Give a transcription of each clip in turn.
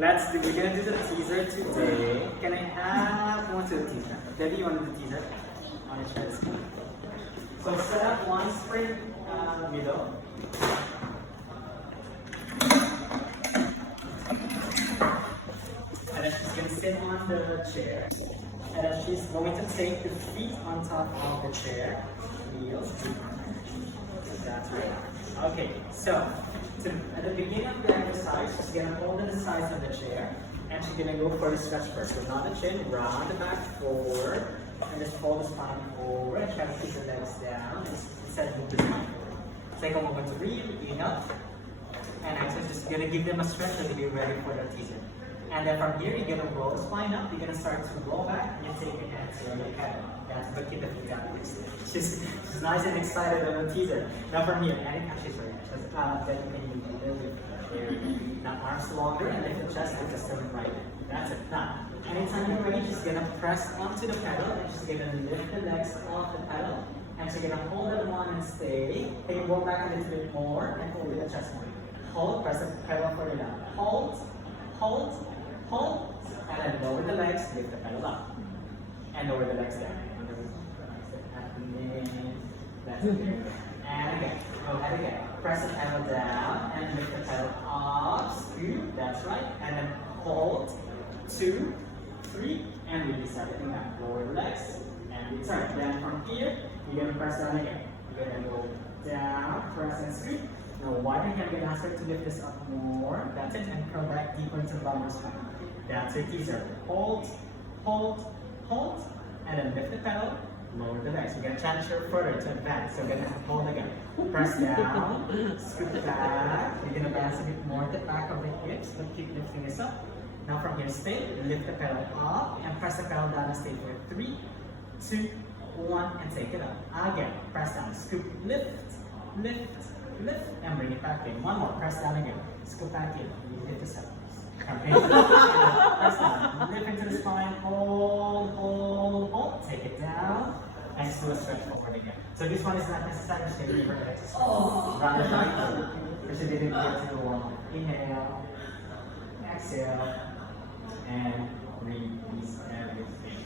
We're gonna do the teaser today. Can I have who wants to do the teaser? Debbie, you want to do the teaser? I want to try this. So set up one spring middle. And then she's gonna sit on the chair. And then she's going to take the feet on top of the chair. Heels. That's right. Okay, so at the beginning of the exercise, she's gonna hold the sides of the chair, and she's gonna go for the stretch first. So not the chin, round the back forward, and just fold the spine forward, and try to keep the legs down, instead of move the spine forward. Take a moment to breathe, inhale, and I'm just gonna give them a stretch to be ready for the teaser. And then from here, you're gonna roll the spine up, you're gonna start to roll back, and you take your hands to your head. That's but keep the feet down. She's nice and excited on the teaser. Now from here, and actually sorry, then you can lift now arms longer and lift the chest with the sternum right. That's it. Now, anytime you're ready, she's gonna press onto the pedal, and she's gonna lift the legs off the pedal, and she's gonna hold it one and stay. Then you go back a little bit more and hold the chest more. Hold, press the pedal further down. Hold, hold, hold, and then lower the legs, lift the pedal up, and lower the legs down. That's it. And again, go ahead again. Press the pedal down and lift the pedal up. Scoop, that's right. And then hold, 2, 3, and release everything down. Lower the legs and return. Then from here, you're gonna press down again. You're gonna go down, press and scoop. Now widen your hand, ask her to lift this up more. That's it, and come back deeper into the lumbar spine. That's your teaser. Hold, hold, hold, and then lift the pedal. Lower the legs. You're going to challenge her further to advance. So you're going to hold again. Press down, scoop back. You're going to balance a bit more at the back of the hips, but keep lifting this up. Now from here, stay. Lift the pedal up and press the pedal down and stay for 3, 2, 1, and take it up. Again, press down, scoop, lift, lift, lift, and bring it back in. One more, press down again. Scoop back in. You hit this up. Okay. Press down. Lift into the spine. Hold, hold, hold. Take it down. And just do a stretch forward again. So this one is not necessary. Just give her exercise. Round the back. Because you didn't get to warm up. Inhale. Exhale. And release everything.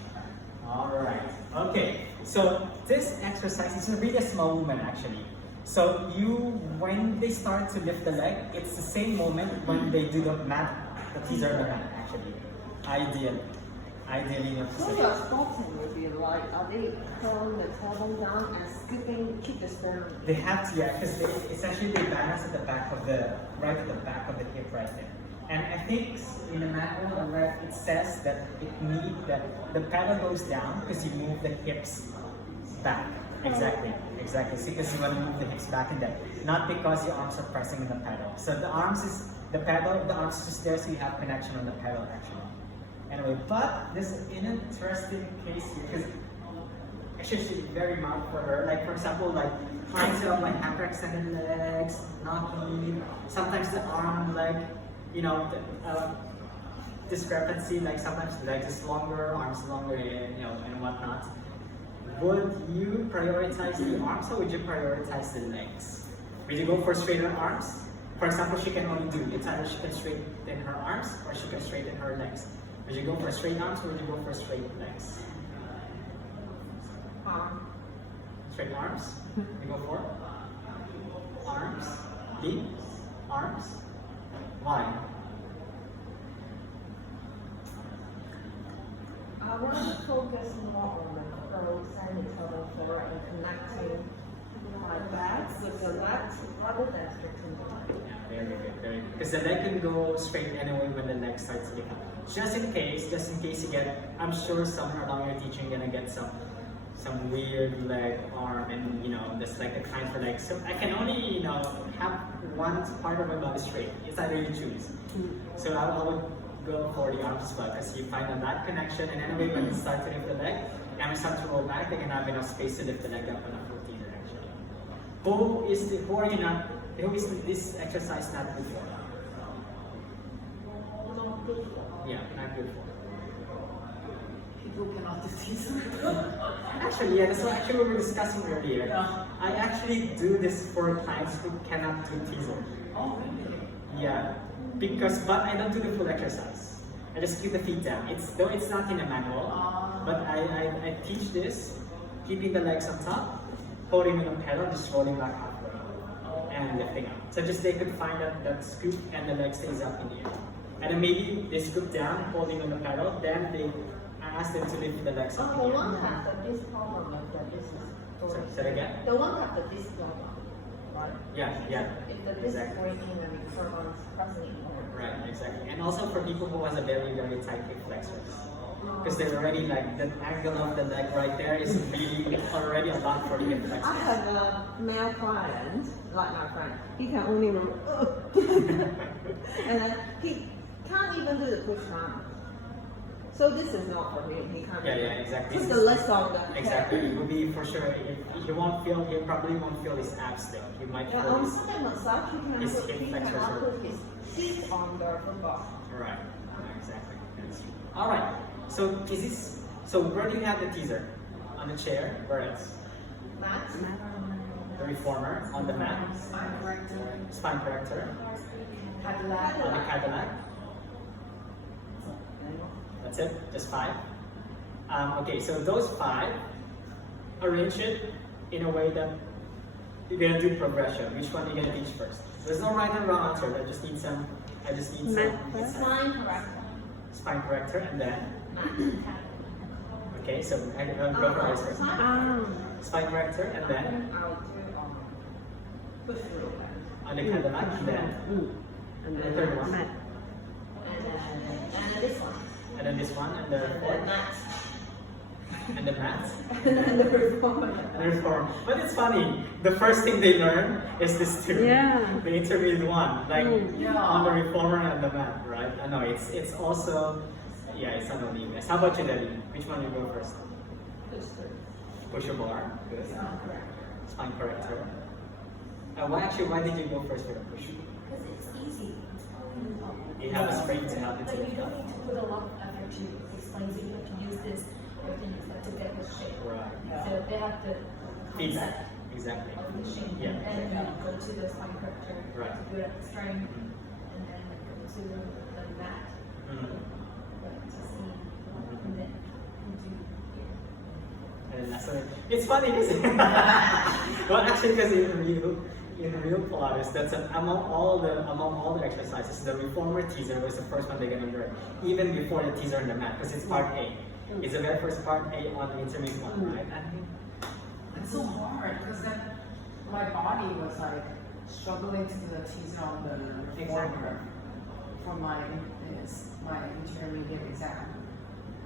Alright. Okay. So this exercise is a really small movement actually. So when they start to lift the leg, it's the same moment when they do the mat. The teaser on the mat, actually. Ideally, So your sculpting would be like, are they throwing the tailbone down and scooping, keep the sternum? They have to, yeah, because essentially they balance at the back of right at the back of the hip right there. And I think in the manual on left, it says that the pedal goes down because you move the hips back. Exactly. See, because you want to move the hips back in there, not because your arms are pressing in the pedal. So the arms is the arms is just there, so you have connection on the pedal actually. Anyway, but there's an interesting case here because actually she's very mild for her. Like for example, like trying to like hyperextended legs, knocking. Sometimes the arm leg, discrepancy. Like sometimes the legs is longer, arms longer, and whatnot. Would you prioritize the arms or would you prioritize the legs? Would you go for straighter arms? For example, she can only do, it's either she can straighten her arms or she can straighten her legs. Would you go for straight arms or would you go for straight legs? Straight arms? You go for? Arms? Deep? Arms? Why? I want to focus more on the curls and the total forward and connecting my back with the left rather than stretching the leg. Yeah, very good. Because the leg can go straight anyway when the leg starts to become. Just in case you get, I'm sure somewhere along your teaching you're gonna get some weird leg, arm, and there's like a kind for leg. So I can only have one part of my body straight. It's either you choose. So I would go for the arms as well because you find that connection, and anyway when you start to lift the leg and we start to roll back, they can have enough space to lift the leg up on a full teaser actually. Who is this exercise not good for? Yeah, not good for. People cannot do this. Actually, yeah, that's what we were discussing earlier. I actually do this for clients who cannot do teaser. Oh, really? Yeah. but I don't do the full exercise. I just keep the feet down. Though it's not in a manual, but I teach this, keeping the legs on top, holding on the pedal, just rolling back halfway, and lifting up. So just they could find that scoop and the leg stays up in the air. And then maybe they scoop down, holding on the pedal, then I ask them to lift the legs up in The the air. one have the disc problem like that. This is. Say that again? The one have the disc problem, right? Yeah. If the disc is breaking, then the curve is pressing it more. Right, exactly. And also for people who has a very, very tight hip flexors. Because they're already like, the angle of the leg right there is really already a lot for the hip flexors. I have a male client, like my friend, he can only move, and then he can't even do the push down. So this is not for him, he can't. Yeah, exactly. Put the legs on the head. Exactly, it will be for sure, he probably won't feel his abs though. He might Yeah, feel on his, Sunday massage, his hip he flexors cannot are- put his feet on the football. right, exactly. Alright, so where do you have the teaser? On the chair, where else? Mat. The reformer, on the mat, spine corrector, Cadillac. on the Cadillac. That's it, just 5. Okay, so those 5, arrange it in a way that you're gonna do progression. Which one are you gonna teach first? There's no right and wrong answer. I just need some Spine corrector. spine corrector, and then Mat. okay. So I go for this first. Spine corrector, and then I'll do push through. on the Cadillac, and then the third one, And then this one. and then this one, and the And fourth, then mat. and the mat. And then the reformer. Reform. But it's funny. The first thing they learn is this two. Yeah. The intermediate one, like on the reformer and the mat, right? I know it's also it's unbelievable. How about you, Debbie? Which one you go first? Push through. Push your bar. Good. Spine corrector. Spine corrector. Why did you go first for the push? Because it's easy. You have a spring to help you to But lift you up. don't need to put a lot of effort to explain that you have to use this or you can use that to get the shape. Right. So they have the Feedback. concept Exactly. of the shape. Yeah. And then go to the spine corrector Right. to do it at the string and then go to the mat Mhm. to see and then do here. And that's what it's funny because well, actually, because in real Pilates, that's among all the exercises, the reformer teaser was the first one they're gonna learn, even before the teaser on the mat, because it's part A. It's the very first part A on the intermediate one, right? It's so hard because then my body was like struggling to do the teaser on the reformer for my intermediate exam.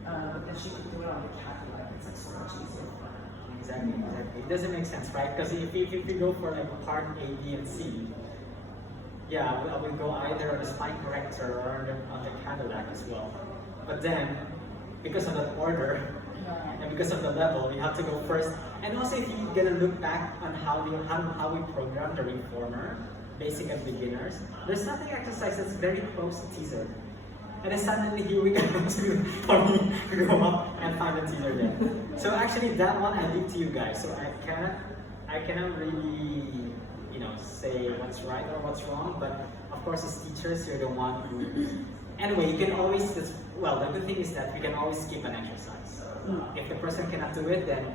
But then she could do it on the Cadillac. It's like so much easier. Exactly. It doesn't make sense, right? Because if you go for like part A, B, and C, yeah, I would go either on the spine corrector or on the Cadillac as well. But then, because of the order and because of the level, you have to go first. And also, if you're gonna look back on how we program the reformer, basic and beginners, there's nothing exercise that's very close to teaser. And then suddenly here we go for me to go up and find the teaser there. So actually that one I leave to you guys. So I cannot really say what's right or what's wrong, but of course as teachers you're the one who anyway you can always the good thing is that we can always skip an exercise. If the person cannot do it, then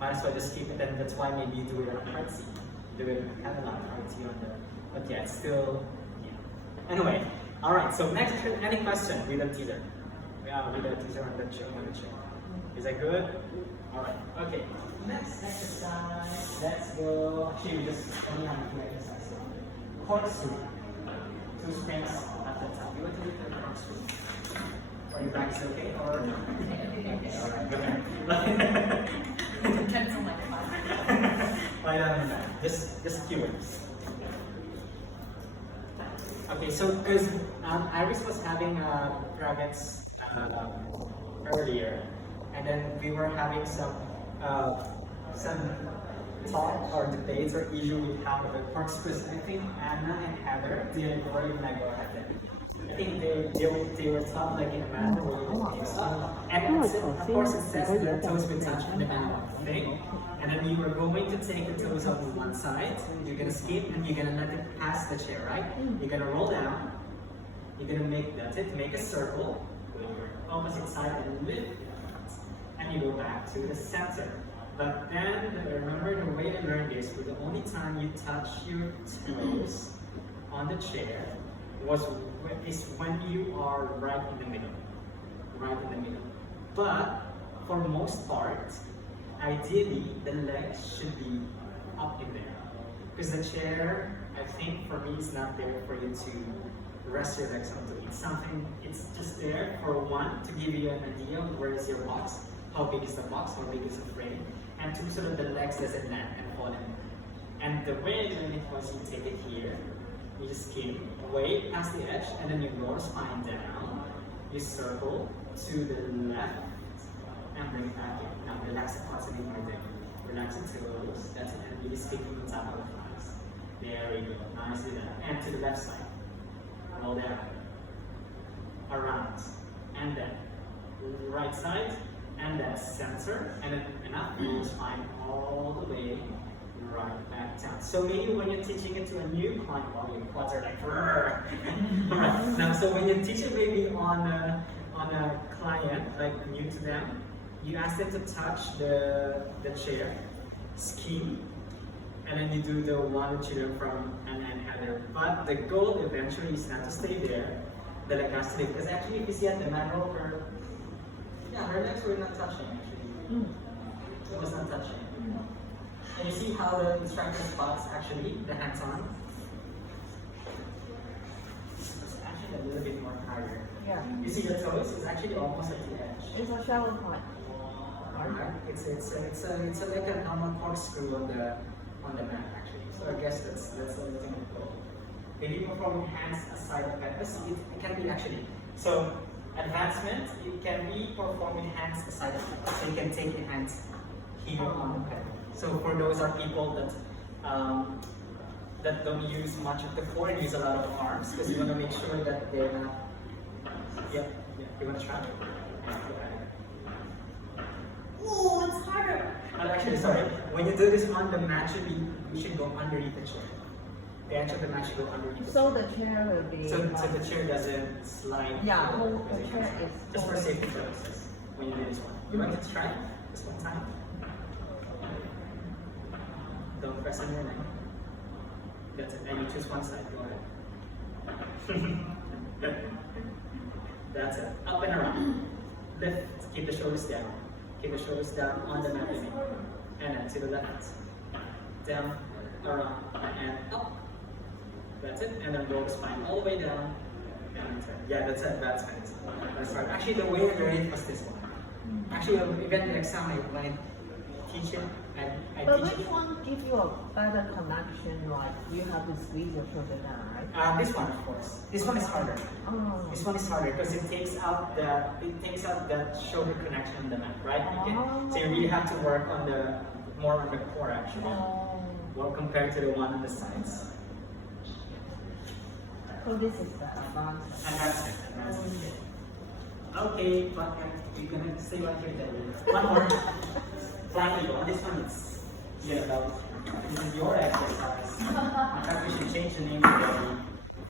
might as well just skip it, and that's why maybe you do it on a part C. Do it on a Cadillac part C on the but yeah, it's still anyway. Alright, so next, any question with the teaser? Yeah, with the teaser on the chair. Is that good? Alright, okay. Next exercise, let's go. Actually, we just only have 2 exercises. Corkscrew. 2 springs at the top. You want to do the corkscrew? Or your back is okay? Or okay, alright, good. Cancel my class. Lie down on the back. Just keywords. Okay, so because Iris was having projects earlier, and then we were having some talk or debates or issue with how the corkscrews. I think Anna and Heather did before even I go ahead. I think they were taught like in a manner where you can and of course it says their toes will touch in the manual thing. And then you are going to take the toes off on one side, you're going to skip and you're going to let it pass the chair, right? You're going to roll down, You're gonna make, that's it, make a circle with your opposite side and lift it. And you go back to the center. But then remember the way to learn this, the only time you touch your toes on the chair is when you are right in the middle. Right in the middle. But for most part, ideally the legs should be up in there. Because the chair, I think for me, is not there for you to rest your legs onto. It's something, it's just there for one, to give you an idea of where is your box, how big is the box, how big is the frame, and two, so that the legs doesn't land and fall in. And the way I do it was you take it here, you just skim way past the edge, and then you roll the spine down, you circle to the left, and bring it back in. Now relax the quads a bit more there. Relax the toes, that's it, and really stick on the top of the thighs. There we go, nicely done. And to the left side. Roll down, around, and then right side, and then center, and then enough, and spine all the way right back down. So maybe when you're teaching it to a new client, well, your quads are like, alright. Now, so when you teach it maybe on a client, like new to them, you ask them to touch the chair, ski, and then you do the one children from and header. But the goal eventually is not to stay there. The leg has to live. Because actually, if you see at the manual, her legs were not touching actually. It was not touching. And you see how the instructor spots actually the hands on? It's actually a little bit more higher. Yeah. You see the toes? It's actually almost at the edge. It's a shallow part. Alright. It's like a normal corkscrew on the mat actually. So I guess that's the ultimate goal. When you perform hands aside of canvas, it can be actually. So advancement, it can be performed with hands aside of canvas. So you can take your hands here on the pedal. So for those are people that don't use much of the core and use a lot of arms, because you want to make sure that they're not. Yeah. You want to try? Oh, it's harder. Well, actually, sorry. When you do this on the mat, you should go underneath the chair. The edge of the mat should go underneath. So the chair will be. So the chair doesn't slide. Yeah, forward, the chair is. just for safety purposes. When you do this one, you want to try this one time. Don't press on your neck. That's it. And you choose one side. Go ahead. That's it. Up and around. Lift. Keep the shoulders down. Keep the shoulders down on the mat. And then to the left. Down, around, and up. That's it. And then roll the spine all the way down. And turn. Yeah, that's advancement. That's right. Actually, the way I learned it was this one. Actually, even the exam, when I teach it, I But teach which it. one gives you a better connection? Like you have to squeeze your shoulder down, right? This one, of course. This one is harder. Oh. This one is harder because it takes out that shoulder connection on the mat, right? So you really have to work on more on the core actually, more compared to the one on the sides. So this is the advanced. Advancement. Okay, but you're gonna say what you're doing. One more. Flying eagle. This one is this is your exercise. In fact, we should change the name to